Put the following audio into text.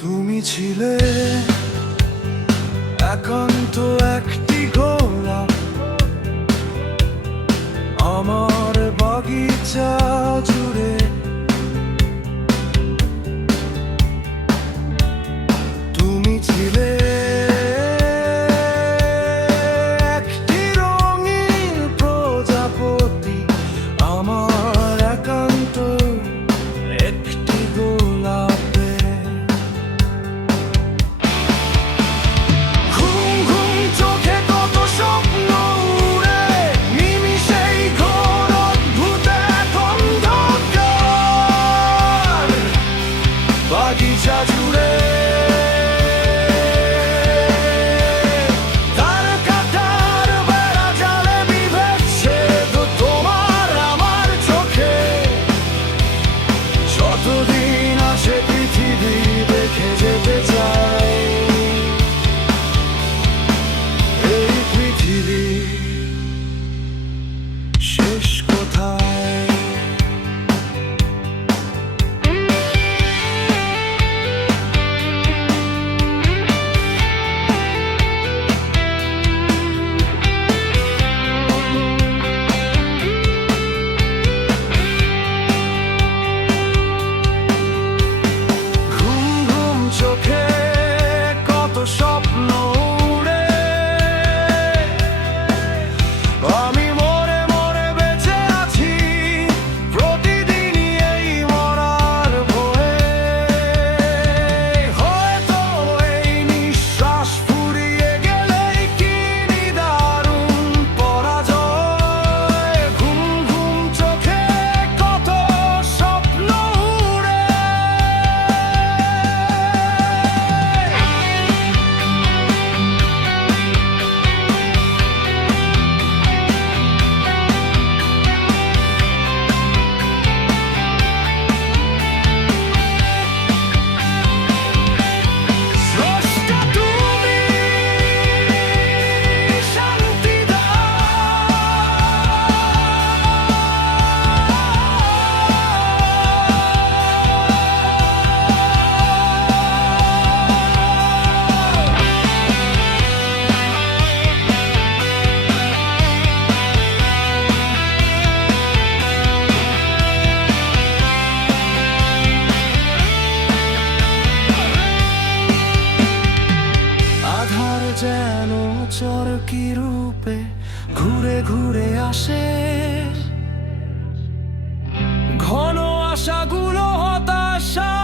তুমি ছিলে। চর কি রূপে ঘুরে ঘুরে আসে? ঘন আশাগুলো হতাশা